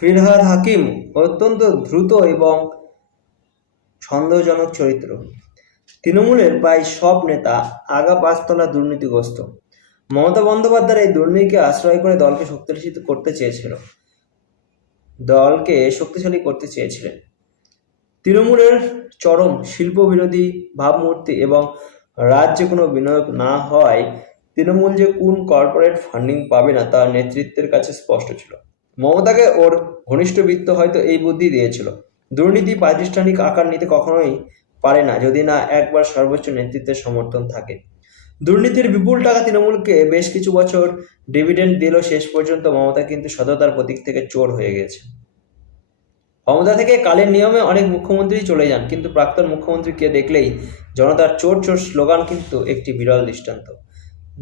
ফিরহাদ হাকিম অত্যন্ত দ্রুত এবং সন্দেহজনক চরিত্র। তৃণমূলের প্রায় সব নেতা আগা পাঁচতলা দুর্নীতিগ্রস্ত। মমতা বন্দ্যোপাধ্যায় এই দুর্নীতিকে আশ্রয় করে দলকে শক্তিশালী করতে চেয়েছিলেন। তৃণমূলের চরম শিল্প বিরোধী ভাবমূর্তি এবং রাজ্যে কোনো বিনিয়োগ না হওয়ায় তৃণমূল যে কোন কর্পোরেট ফান্ডিং পাবে না তা নেতৃত্বের কাছে স্পষ্ট ছিল। মমতাকে ওর ঘনিষ্ঠ বৃত্ত হয়তো এই বুদ্ধি দিয়েছিল, দুর্নীতি প্রাতিষ্ঠানিক আকার নিতে কখনোই পারে না যদি না একবার সর্বোচ্চ নেতৃত্বের সমর্থন থাকে। দুর্নীতির বিপুল টাকা তৃণমূলকে বেশ কিছু বছর ডিভিডেন্ড দিল, শেষ পর্যন্ত মমতা কিন্তু সততার প্রতীক থেকে চোর হয়ে গেছে। ক্ষমতা থেকে কালের নিয়মে অনেক মুখ্যমন্ত্রী চলে যান, কিন্তু প্রাক্তন মুখ্যমন্ত্রীকে দেখলেই জনতার চোর চোর স্লোগান কিন্তু একটি বিরল দৃষ্টান্ত।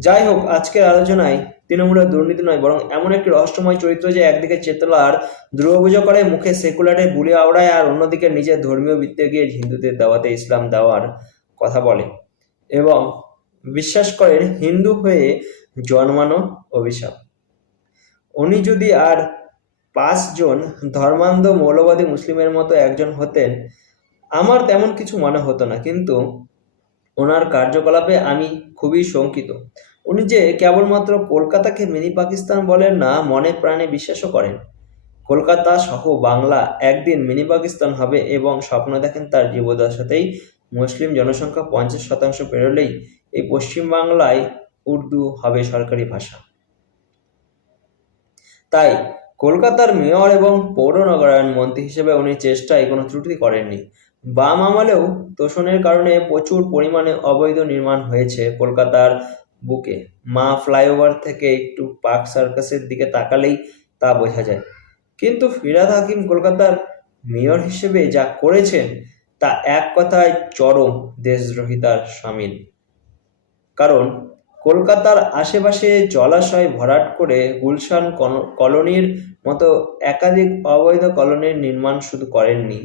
যাই হোক, আজকের আলোচনায় তৃণমূলের দুর্নীতি নয়, বরং এমন একটি রহস্যময় চরিত্র যে একদিকে চেতলার দুর্গাপুজো করে, মুখে সেকুলারে বুলি আওড়ায়, আর অন্যদিকে নিজের ধর্মীয় বৃত্তে গিয়ে হিন্দুদের দাওয়াতে ইসলাম দেওয়ার কথা বলে এবং বিশ্বাস করেন হিন্দু হয়ে জন্মানো অভিশাপ। উনি যদি আর 5 জন ধর্মান্ধ মৌলবাদী মুসলিমের মতো একজন হতেন, আমার তেমন কিছু মনে হতো না, কিন্তু ওনার কার্যকলাপে আমি খুবই শঙ্কিত। উনি যে কেবলমাত্র কলকাতাকে মিনি পাকিস্তান বলেন না, মনে প্রাণে বিশ্বাসও করেন কলকাতা সহ বাংলা একদিন মিনি পাকিস্তান হবে, এবং স্বপ্ন দেখেন তার জীবদ্দশাতেই মুসলিম জনসংখ্যা 50% পেরোলেই এই পশ্চিমবাংলায় উর্দু হবে সরকারি ভাষা। তাই কলকাতার মেয়র এবং পৌর নগরায়ণ মন্ত্রী হিসেবে উনি চেষ্টায় কোনো ত্রুটি করেননি। বাম আমলেও তোষণের কারণে প্রচুর পরিমাণে অবৈধ নির্মাণ হয়েছে কলকাতার বুকে। মা ফ্লাইওভার থেকে একটু পার্ক সার্কাসের দিকে তাকালেই তা বোঝা যায়। কিন্তু ফিরহাদ হাকিম কলকাতার মেয়র হিসেবে যা করেছেন তা এক কথায় চরম দেশদ্রোহিতার শামিল। কারণ কলকাতার আশেপাশে জলাশয় ভরাট করে গুলশান কলোনির মতো একাধিক অবৈধ কলোনির নির্মাণ শুধু করেননি,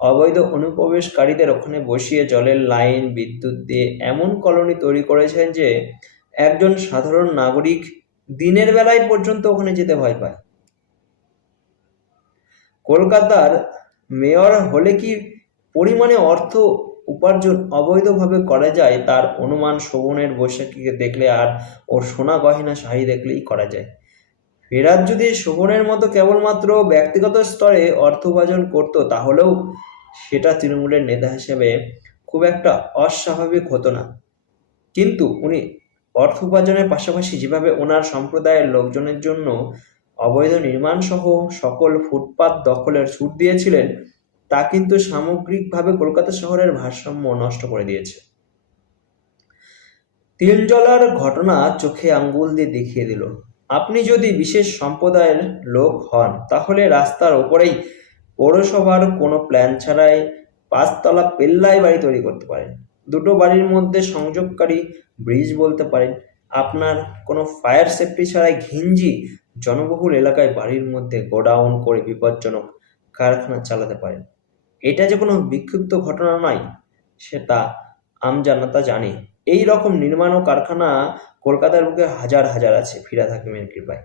অবৈধ অনুপ্রবেশকারীদের ওখানে বসিয়ে জলের লাইন, বিদ্যুৎ দিয়ে এমন কলোনি তৈরি করেছেন যে একজন সাধারণ নাগরিক দিনের বেলায় পর্যন্ত ওখানে যেতে ভয় পায়। কলকাতার মেয়র হলে কি পরিমাণে অর্থ উপার্জন অবৈধভাবে করা যায় তার অনুমান শোভনের বৈশাখীকে দেখলে আর ওর সোনা গয়না শাড়ি দেখলেই করা যায়। ফিরহাদ যদি শোভনের মতো কেবলমাত্র ব্যক্তিগত স্তরে অর্থ উপার্জন করতো, তাহলেও সেটা তৃণমূলের নেতা হিসেবে খুব একটা অস্বাভাবিক হতো না। কিন্তু উনি অর্থ উপার্জনের পাশাপাশি যেভাবে ওনার সম্প্রদায়ের লোকজনের জন্য অবৈধ নির্মাণ সহ সকল ফুটপাত দখলের ছুট দিয়েছিলেন, তা কিন্তু সামগ্রিকভাবে কলকাতা শহরের ভারসাম্য নষ্ট করে দিয়েছে। তিলজলার ঘটনা চোখে আঙ্গুল দিয়ে দেখিয়ে দিল, আপনি যদি বিশেষ সম্প্রদায়ের লোক হন তাহলে রাস্তার ওপরেই পৌরসভার কোনো প্ল্যান ছাড়াই 5 তলা পেল্লাই বাড়ি তৈরি করতে পারেন, দুটো বাড়ির মধ্যে সংযোগকারী ব্রিজ বলতে পারেন। আপনার কোনো ফায়ার সেফটি ছাড়াই ঘিঞ্জি জনবহুল এলাকায় বাড়ির মধ্যে গোডাউন করে বিপজ্জনক কারখানা চালাতে পারেন। এটা যে কোনো বিক্ষিপ্ত ঘটনা নয়, সেটা আমজনতা জানে। এই রকম নির্মাণ ও কারখানা কলকাতার বুকে হাজার হাজার আছে ফিরহাদ হাকিমের কৃপায়।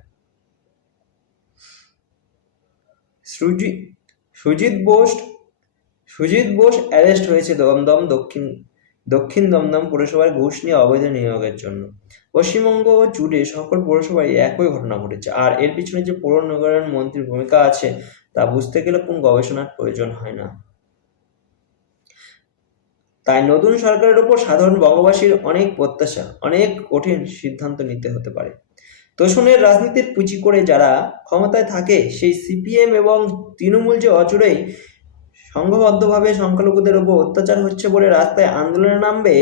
সুজিত বোস অ্যারেস্ট হয়েছে দক্ষিণ দমদম পৌরসভায় ঘুষ নিয়ে অবৈধ নিয়োগের জন্য। পশ্চিমবঙ্গ জুড়ে সকল পৌরসভায় একই ঘটনা ঘটেছে, আর এর পিছনে যে পৌর নগরায়ণ মন্ত্রীর ভূমিকা আছে তা বুঝতে গেলে কোন গবেষণার প্রয়োজন হয় না। তাই নতুন সরকারের উপর সাধারণ বঙ্গবাসীর অনেক প্রত্যাশা, অনেক কঠিন সিদ্ধান্ত নিতে হতে পারে। তোষণের রাজনীতির পুঁজি করে যারা ক্ষমতায় থাকে, সেই সিপিএম এবং তৃণমূল যে অচিরেই সংঘবদ্ধভাবে সংখ্যালঘুদের উপর অত্যাচার হচ্ছে বলে রাস্তায় আন্দোলনে নামবে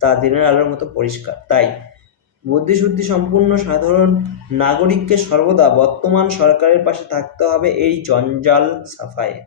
তা দিনের আলোর মতো পরিষ্কার। তাই বুদ্ধিশুদ্ধি সম্পূর্ণ সাধারণ নাগরিককে সর্বদা বর্তমান সরকারের পাশে থাকতে হবে এই জঞ্জাল সাফায়ে।